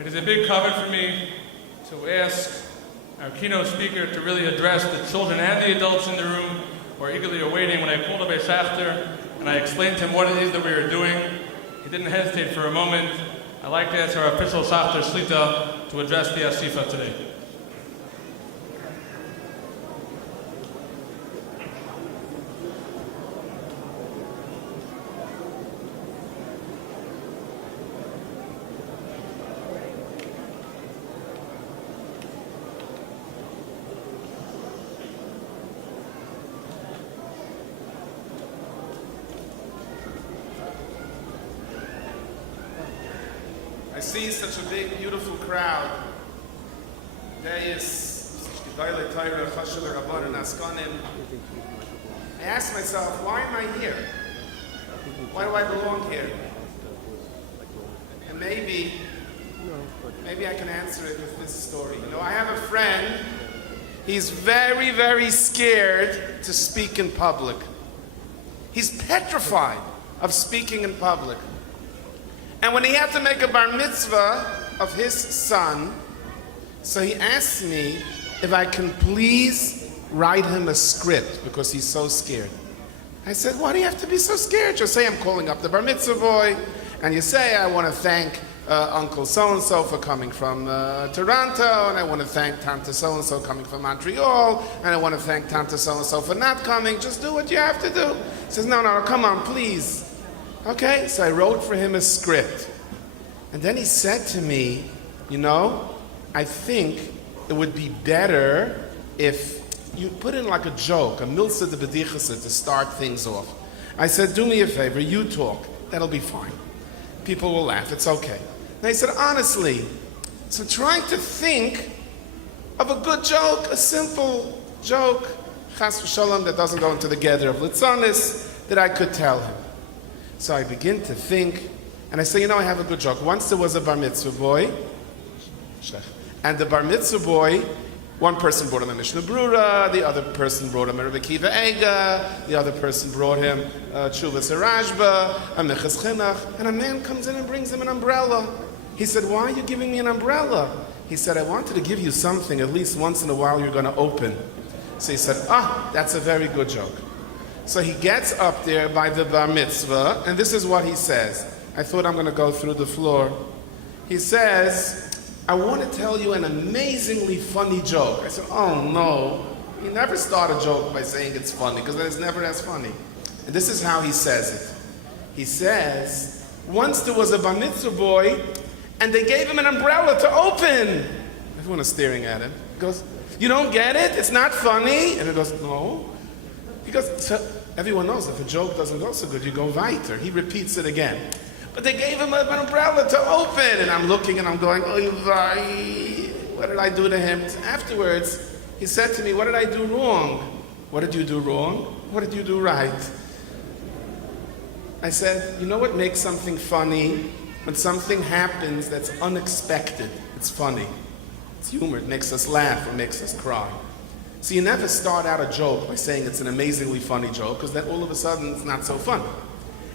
It is a big cover for me to ask our keynote speaker to really address the children and the adults in the room who are eagerly awaiting. When I pulled up a Schachter and I explained to him what it is that we are doing, he didn't hesitate for a moment. I'd like to ask our Rav Fischel Schachter to address the Yeshiva today. I see such a big, beautiful crowd. Today is Rabbonim. I asked myself, why am I here? Why do I belong here? And maybe I can answer it with this story. You know, I have a friend. He's very, very scared to speak in public. He's petrified of speaking in public. And when he had to make a bar mitzvah of his son, so he asked me if I can please write him a script because he's so scared. I said, why do you have to be so scared? Just say I'm calling up the bar mitzvah boy, and you say I want to thank Uncle so-and-so for coming from Toronto, and I want to thank Tante so-and-so coming from Montreal, and I want to thank Tante so-and-so for not coming. Just do what you have to do. He says, no, come on, please. Okay, so I wrote for him a script. And then he said to me, you know, I think it would be better if you put in like a joke, a milsa de bedichasa to start things off. I said, do me a favor, you talk. That'll be fine. People will laugh, it's okay. And I said, honestly, so trying to think of a good joke, a simple joke, chas v'shalom, that doesn't go into the gather of litzanis, that I could tell him. So I begin to think, and I say, you know, I have a good joke. Once there was a bar mitzvah boy, and the bar mitzvah boy, one person brought him a Mishnah Brura, the other person brought him a Rabbi Kiva Ega, the other person brought him Tshuvas Harashba, a Meches Chinuch, and a man comes in and brings him an umbrella. He said, why are you giving me an umbrella? He said, I wanted to give you something at least once in a while you're going to open. So he said, that's a very good joke. So he gets up there by the bar mitzvah, and this is what he says. I thought I'm going to go through the floor. He says, I want to tell you an amazingly funny joke. I said, oh no. You never start a joke by saying it's funny, because then it's never as funny. And this is how he says it. He says, once there was a bar mitzvah boy, and they gave him an umbrella to open. Everyone is staring at him. He goes, you don't get it? It's not funny? And he goes, no. He goes, so everyone knows if a joke doesn't go so good, you go weiter. He repeats it again. But they gave him an umbrella to open, and I'm looking and I'm going, what did I do to him? Afterwards, he said to me, what did I do wrong? What did you do wrong? What did you do right? I said, you know what makes something funny? When something happens that's unexpected, it's funny. It's humor, it makes us laugh, it makes us cry. So you never start out a joke by saying it's an amazingly funny joke, because then all of a sudden it's not so funny.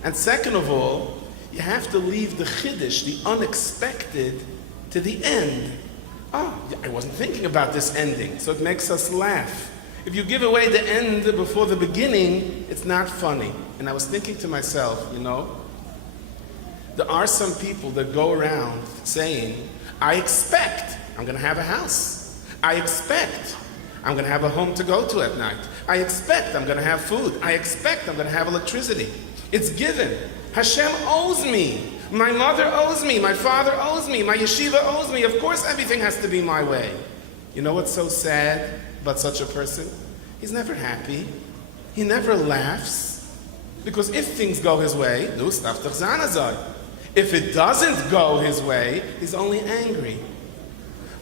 And second of all, you have to leave the chiddush, the unexpected, to the end. I wasn't thinking about this ending, so it makes us laugh. If you give away the end before the beginning, it's not funny. And I was thinking to myself, you know, there are some people that go around saying, I expect I'm going to have a house. I expect I'm going to have a home to go to at night. I expect I'm going to have food. I expect I'm going to have electricity. It's given. Hashem owes me. My mother owes me. My father owes me. My yeshiva owes me. Of course everything has to be my way. You know what's so sad about such a person? He's never happy. He never laughs. Because if things go his way, if it doesn't go his way, he's only angry.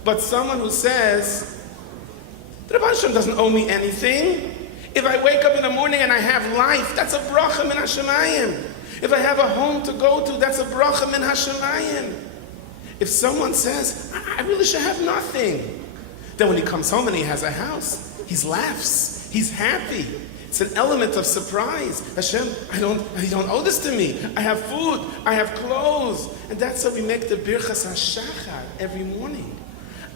But someone who says, the Rebbe Hashem doesn't owe me anything. If I wake up in the morning and I have life, that's a bracha min hashemayim. If I have a home to go to, that's a bracha min hashemayim. If someone says, I really should have nothing, then when he comes home and he has a house, he laughs, he's happy. It's an element of surprise. Hashem, you don't owe this to me. I have food, I have clothes. And that's how we make the birchas hashachar. every morning.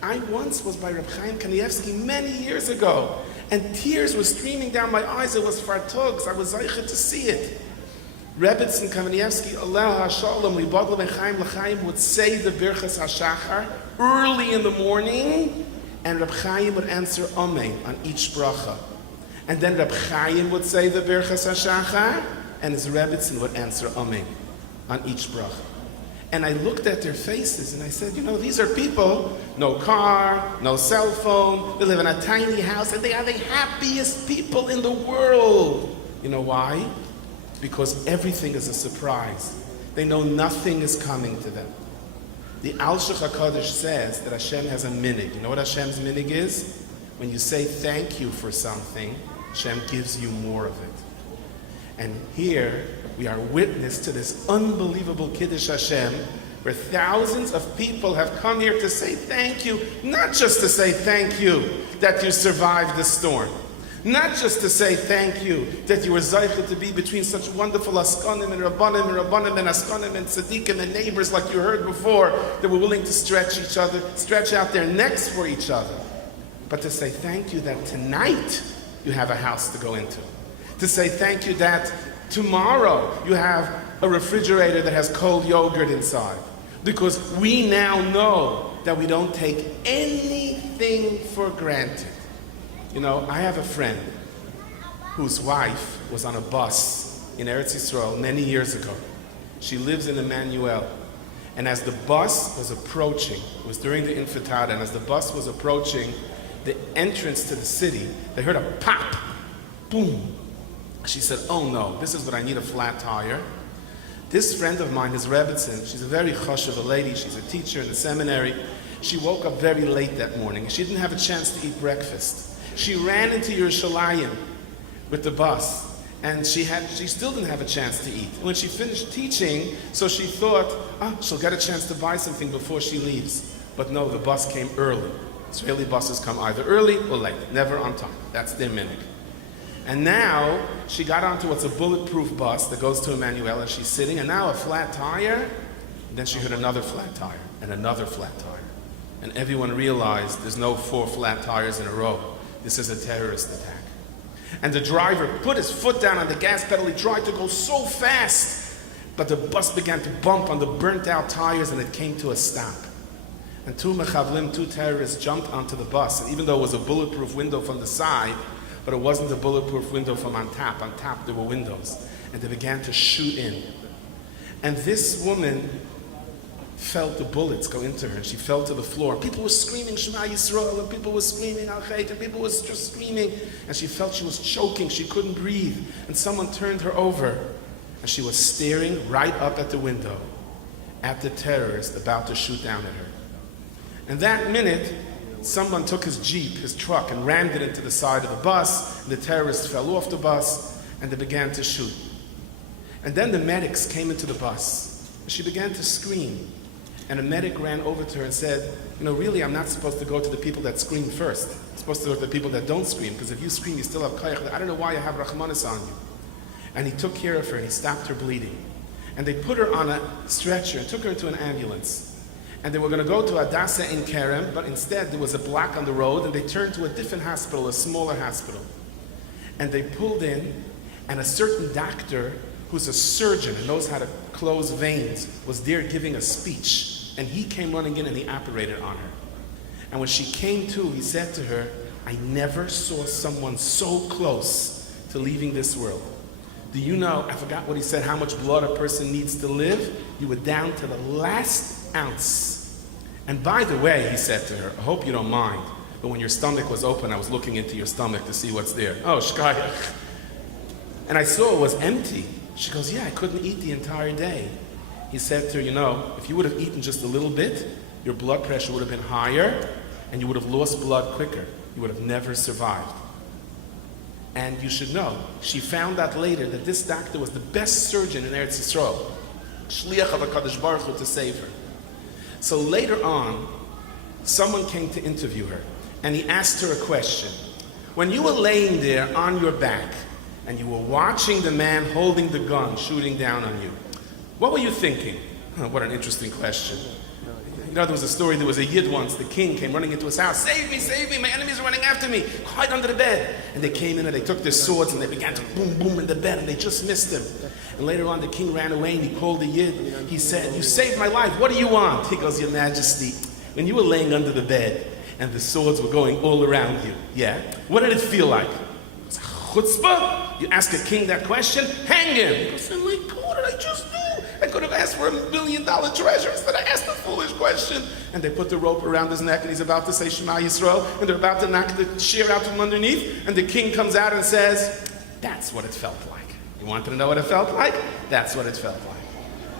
I once was by Reb Chaim Kanievsky many years ago, and tears were streaming down my eyes. It was Far Rockaway. I was zeichet to see it. Rebbetzin Kanievsky, Allah HaShalom, Libadla Chaim L'Chaim, would say the Birchas HaShachar early in the morning, and Reb Chaim would answer Amen on each bracha. And then Reb Chaim would say the Birchas HaShachar, and his Rebbetzin would answer Amen on each bracha. And I looked at their faces and I said, these are people, no car, no cell phone, they live in a tiny house, and they are the happiest people in the world. You know why? Because everything is a surprise. They know nothing is coming to them. The Al-Shech HaKadosh says that Hashem has a minig. You know what Hashem's minig is? When you say thank you for something, Hashem gives you more of it. And here, we are witness to this unbelievable Kiddush Hashem, where thousands of people have come here to say thank you, not just to say thank you that you survived the storm, not just to say thank you that you were zeichet to be between such wonderful Askanim and Rabbonim and Askanim and Tzaddikim and neighbors like you heard before, that were willing to stretch out their necks for each other, but to say thank you that tonight you have a house to go into. To say thank you that tomorrow you have a refrigerator that has cold yogurt inside. Because we now know that we don't take anything for granted. I have a friend whose wife was on a bus in Eretz Yisrael many years ago. She lives in Emmanuel. And as the bus was approaching, it was during the Intifada, and as the bus was approaching the entrance to the city, they heard a pop, boom. She said, oh no, this is what I need, a flat tire. This friend of mine, his Rebbetzin, she's a very chashuv lady, she's a teacher in the seminary. She woke up very late that morning. She didn't have a chance to eat breakfast. She ran into Yerushalayim with the bus, and she still didn't have a chance to eat. When she finished teaching, so she thought, she'll get a chance to buy something before she leaves. But no, the bus came early. Israeli buses come either early or late, never on time. That's their minhag. And now, she got onto what's a bulletproof bus that goes to Emmanuel, and she's sitting, and now a flat tire, and then she heard another flat tire, and another flat tire. And everyone realized there's no 4 flat tires in a row. This is a terrorist attack. And the driver put his foot down on the gas pedal. He tried to go so fast, but the bus began to bump on the burnt out tires, and it came to a stop. And 2 mechavlim, 2 terrorists, jumped onto the bus, and even though it was a bulletproof window from the side, but it wasn't a bulletproof window from on top. On top there were windows. And they began to shoot in. And this woman felt the bullets go into her, and she fell to the floor. People were screaming, Shema Yisrael, and people were screaming, Al-Khayt, and people were just screaming. And she felt she was choking, she couldn't breathe. And someone turned her over, and she was staring right up at the window, at the terrorist about to shoot down at her. And that minute, someone took his Jeep, his truck, and rammed it into the side of the bus. And the terrorists fell off the bus, and they began to shoot. And then the medics came into the bus. And she began to scream. And a medic ran over to her and said, really, I'm not supposed to go to the people that scream first. I'm supposed to go to the people that don't scream, because if you scream, you still have koyach. I don't know why you have rachmanis on you. And he took care of her, and he stopped her bleeding. And they put her on a stretcher and took her into an ambulance. And they were going to go to Hadassah in Kerem, but instead there was a block on the road, and they turned to a different hospital, a smaller hospital. And they pulled in, and a certain doctor, who's a surgeon and knows how to close veins, was there giving a speech. And he came running in, and he operated on her. And when she came to, he said to her, I never saw someone so close to leaving this world. Do you know, I forgot what he said, how much blood a person needs to live? You were down to the last ounce. And by the way, he said to her, I hope you don't mind, but when your stomach was open, I was looking into your stomach to see what's there. Oh, shkayach. And I saw it was empty. She goes, yeah, I couldn't eat the entire day. He said to her, if you would have eaten just a little bit, your blood pressure would have been higher, and you would have lost blood quicker. You would have never survived. And you should know, she found out later that this doctor was the best surgeon in Eretz Yisrael, shliach of HaKadosh Baruch Hu, to save her. So later on, someone came to interview her, and he asked her a question. When you were laying there on your back, and you were watching the man holding the gun shooting down on you, what were you thinking? What an interesting question. know, there was a story, there was a Yid once, the king came running into his house, save me, my enemies are running after me, hide under the bed. And they came in and they took their swords and they began to boom, boom in the bed and they just missed him. And later on the king ran away and he called the Yid. He said, you saved my life, what do you want? He goes, Your Majesty, when you were laying under the bed and the swords were going all around you, yeah, what did it feel like? It's chutzpah. You ask a king that question, hang him. He goes, what did I just do? I could have asked for $1 million treasure instead I asked a foolish question. And they put the rope around his neck and he's about to say Shema Yisrael and they're about to knock the shear out from underneath and the king comes out and says, that's what it felt like. You wanted to know what it felt like? That's what it felt like.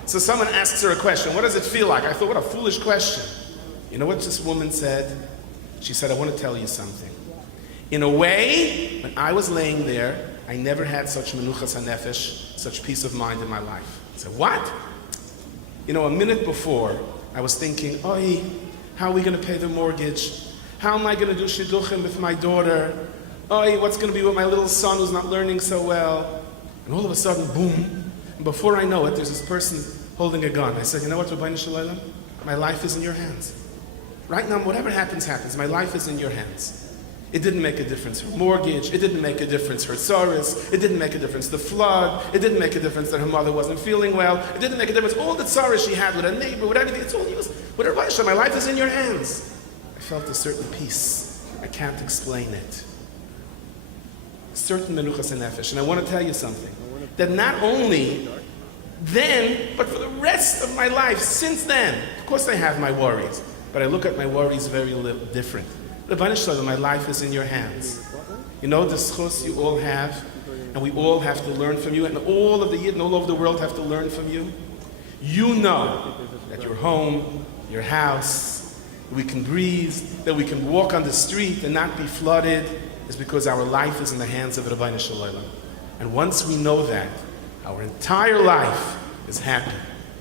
So someone asks her a question, what does it feel like? I thought, what a foolish question. You know what this woman said? She said, I want to tell you something. In a way, when I was laying there, I never had such menuchas hanefesh, such peace of mind in my life. I said, what? You know, a minute before, I was thinking, oy, how are we going to pay the mortgage? How am I going to do shidduchim with my daughter? Oy, what's going to be with my little son who's not learning so well? And all of a sudden, boom, and before I know it, there's this person holding a gun. I said, you know what, Rabbonim Shalom? My life is in your hands. Right now, whatever happens, happens. My life is in your hands. It didn't make a difference, her mortgage. It didn't make a difference, her tsaris. It didn't make a difference, the flood. It didn't make a difference that her mother wasn't feeling well. It didn't make a difference, all the tsaris she had with her neighbor, with everything. It's all yours. With her Raisha, my life is in your hands. I felt a certain peace. I can't explain it. Certain menuchas and nefesh. And I want to tell you something. That not only then, but for the rest of my life, since then, of course I have my worries, but I look at my worries very different. Rabbonim Shalom, my life is in your hands. You know the schus you all have, and we all have to learn from you, and all of the Yidden all over the world have to learn from you. You know that your home, your house, we can breathe, that we can walk on the street and not be flooded, is because our life is in the hands of Rabbonim Shalom. And once we know that, our entire life is happy.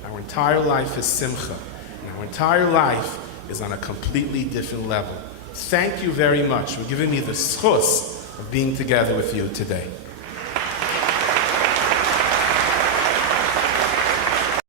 Our entire life is simcha. And our entire life is on a completely different level. Thank you very much for giving me the schus of being together with you today.